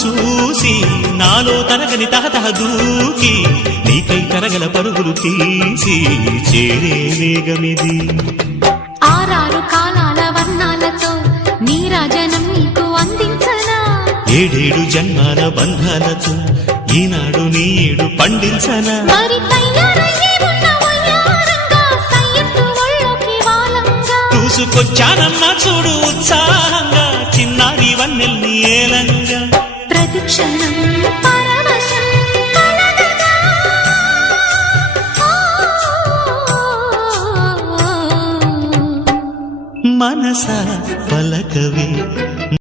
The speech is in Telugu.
చూసి నాలో తరగని తహతహ దూకి నీకై తరగల పరుగులు తీసి చేరే వేగమిది. ఆరారు కాలాల వర్ణాలతో నీరాజనం నీకు అందించనా, ఏడేడు జన్మాల బంధాలతో ఈనాడు నీడు పండించనా. మరి తయారయ్యే ఉన్న వయ్యారంగా సయ్యత్తు ఒళ్ళోకి వాలంగా చూసుకొచ్చానమ్మా చూడు ఉత్సాహంగా చిన్నారి వన్నెల్ని ఏలంగా. ప్రతిక్షణం పరవశం కలగగా మనస పలకవే